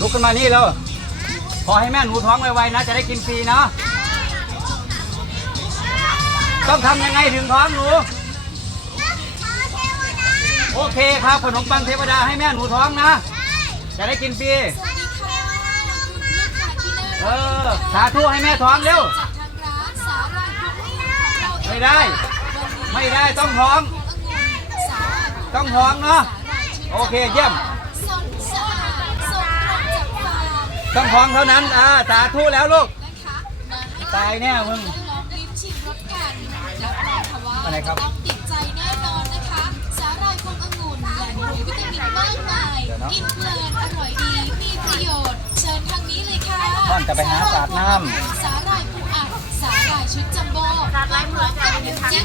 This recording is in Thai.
ลุกขึ้นมานี่แล้วขอให้แม่หนูท้องไวๆนะ จะได้กินฟรีนะ ต้องทำยังไงถึงท้องหนู โอเคครับขนมปังเทวดาให้แม่หนูท้องนะ จะได้กินฟรีสวัสาที่น่าเออ สาธุให้แม่ท้องเร็ว ไม่ได้ ไม่ได้ต้องท้อง ต้องท้องเนาะ โอเคเยี่ยม ต้องท้องเท่านั้น อ่า สาธุแล้วลูก นะคะมาให้ตายแน่มึงได้ลองลิ้มชิมรสกันรับรองค่ะว่าอะไรครับต้องติดใจแน่นอนนะคะ สาหร่ายพวงองุ่นแหล่งมีวิตามินมากมายเดี๋ยวเนอะกินเพลินอร่อยดีมีประโยชน์ เชิญทางนี้เลยค่ะก่อนจะไปหาสาดน้สาหร่ายปูอัดสาหร่ายชุดจัมโบ้สาหร่ายเหมือนกับน้ำจิ้ม